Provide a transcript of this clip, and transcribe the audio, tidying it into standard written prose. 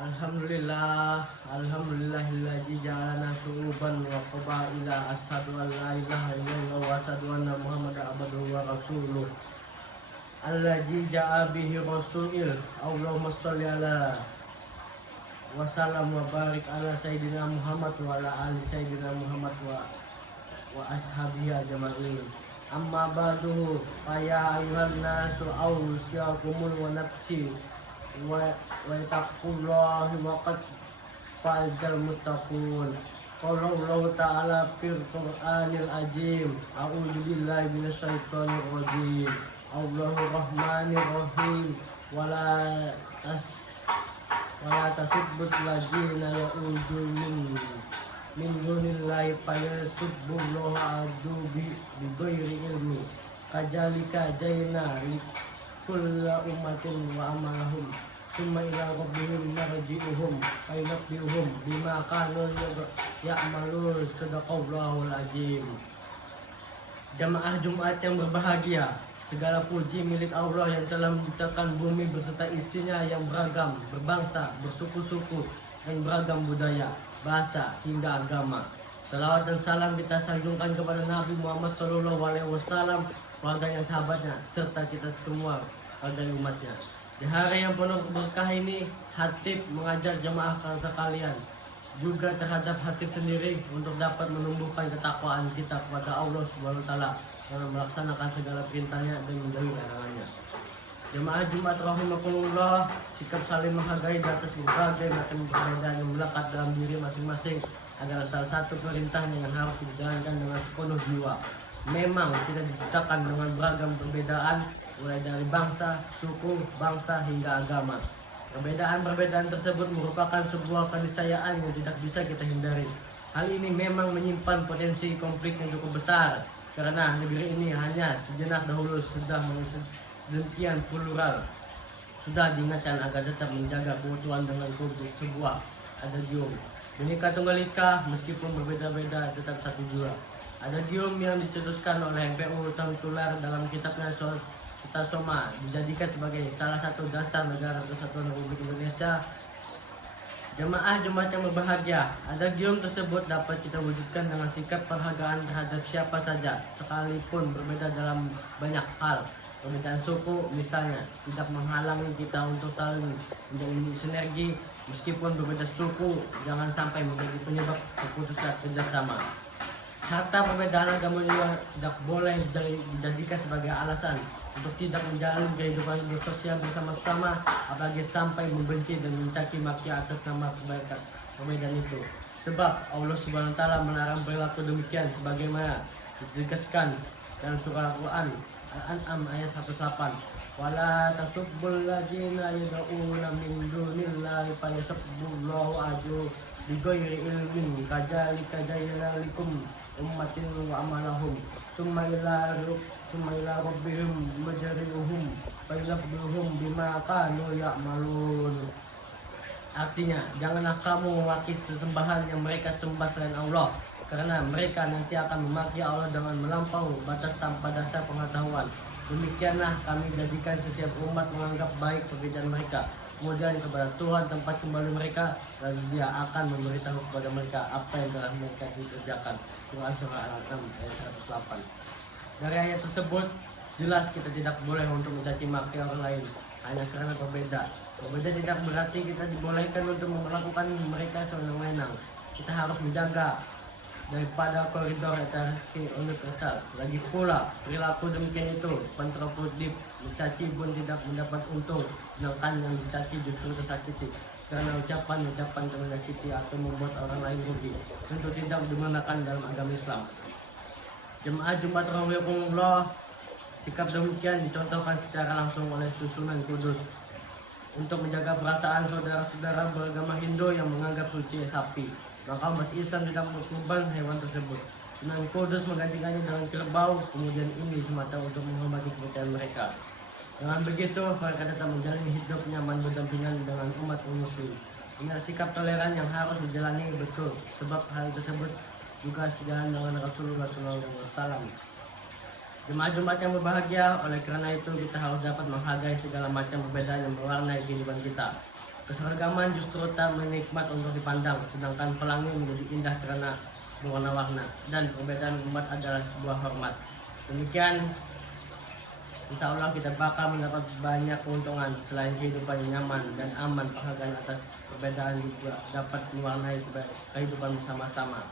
Alhamdulillah, alhamdulillahilladzi ja'alana syu'uban wa qabaila asyhadu an la ilaha illallah wa asyhadu anna muhammadan abduhu wa rasuluh. Alladzi ja'a bihi rasulil. Allahumma sholli ala wa sallam wa barik ala sayyidina Muhammad wa ala ali sayyidina Muhammad wa ashabihi ajma'in. Amma ba'du, fa ya ayyuhan nasu awsiyakumul wa nafsi wa taqullahi wa qad fa'al muttaqun. Qala Allah ta'ala fil Qur'anil azim. A'udzu billahi minasyaitonir rajim. Allahur rahmanir rahim. Wala tasubbul ladzina ya'udzu min dunillahi fayasubbullaha adu bi ghairi ilmi. Kajalika jaina kulla ummatin wa amalahum summa ila rabbihim marji'uhum fayunabbi'uhum bima kanu ya'malun. Sadaqallahul azim. Jamaah Jumat yang berbahagia, segala puji milik Allah yang telah menciptakan bumi beserta isinya yang beragam, berbangsa, bersuku-suku, dan beragam budaya, bahasa, hingga agama. Salawat dan salam kita sanjungkan kepada Nabi Muhammad SAW, keluarganya, sahabatnya, serta kita semua keluarga umatnya. Di hari yang penuh berkah ini, khatib mengajak jemaah sekalian juga terhadap khatib sendiri untuk dapat menumbuhkan ketakwaan kita kepada Allah Subhanahu wa taala dalam melaksanakan segala perintahnya dan menjauhi larangannya. Jemaah Jumat rahimakumullah, sikap saling menghargai di atas berbagai macam perbedaan yang melekat dalam diri masing-masing adalah salah satu perintah yang harus dijalankan dengan sepenuh jiwa. Memang kita diciptakan dengan beragam perbedaan, mulai dari bangsa, suku, bangsa, hingga agama. Perbedaan-perbedaan tersebut merupakan sebuah keniscayaan yang tidak bisa kita hindari. Hal ini memang menyimpan potensi konflik yang cukup besar, karena negeri ini hanya sejenak dahulu sudah sedemikian plural. Sudah diingatkan agar tetap menjaga keutuhan dengan sebuah adagium. Bhinneka Tunggal Ika, meskipun berbeda-beda tetap satu jua. Adagium yang dicetuskan oleh MPU Tahun Tular dalam kitabnya Sutasoma dijadikan sebagai salah satu dasar negara kesatuan Republik Indonesia. Jemaah Jumat yang berbahagia, adagium tersebut dapat kita wujudkan dengan sikap penghargaan terhadap siapa saja, sekalipun berbeda dalam banyak hal. Perbedaan suku misalnya tidak menghalangi kita untuk saling menjalin sinergi. Meskipun berbeda suku, jangan sampai menjadi penyebab keputusan kerjasama. Harta perbedaan agama juga tidak boleh dijadikan sebagai alasan untuk tidak menjalin kehidupan bersosial bersama-sama, apalagi sampai membenci dan mencaci maki atas nama perbedaan itu. Sebab Allah Subhanahu wa taala melarang perilaku demikian sebagaimana ditegaskan dalam surah Al-Qur'an Al-An'am ayat 108. Wala tasubbul ladzina yad'una min dunillahi fayasubbullaha adu bi ghairi ilmin. Kadzalika jayyana likum ummatin wa amalahum summa ila rabbihim marji'uhum fayunabbi'uhum bima kanu ya'malun. Artinya, janganlah kamu memaki sesembahan yang mereka sembah selain Allah, karena mereka nanti akan memaki Allah dengan melampaui batas tanpa dasar pengetahuan. Demikianlah kami jadikan setiap umat menganggap baik pekerjaan mereka, kemudian kepada Tuhan tempat kembali mereka, dan Dia akan memberitahu kepada mereka apa yang telah mereka kerjakan. Quran surah Al-An'am ayat 108. Dari ayat tersebut jelas kita tidak boleh untuk mencaci maki orang lain hanya karena berbeda. Berbeda tidak berarti kita dibolehkan untuk melakukan mereka sewenang-wenang. Kita harus menjaga daripada koridor interaksi universal. Lagi pula, perilaku demikian itu kontraproduktif. Mencaci pun tidak mendapat untung, sedangkan yang dicaci justru tersakiti. Karena ucapan-ucapan yang menyakiti atau membuat orang lain rugi tentu tidak dibenarkan dalam agama Islam. Jemaah Jumat rahimakumullah, sikap demikian dicontohkan secara langsung oleh Susunan Kudus untuk menjaga perasaan saudara-saudara beragama Hindu yang menganggap suci sapi. Maka umat Islam tidak berkurban hewan tersebut. Sunan Kudus menggantikannya dengan kerbau, kemudian ini semata untuk menghormati kepercayaan mereka. Dengan begitu, mereka tetap menjalani hidup nyaman berdampingan dengan umat muslim. Inilah sikap toleran yang harus dijalani betul, sebab hal tersebut juga sejalan dengan Rasulullah SAW. Jemaah Jumat yang berbahagia, oleh karena itu kita harus dapat menghargai segala macam perbedaan yang mewarnai kehidupan kita. Keseragaman justru tak menikmat untuk dipandang, sedangkan pelangi menjadi indah karena berwarna-warna, dan perbedaan umat adalah sebuah hormat. Demikian, insya Allah kita bakal mendapat banyak keuntungan selain kehidupan yang nyaman dan aman. Penghargaan atas perbedaan juga dapat mewarnai kehidupan bersama-sama.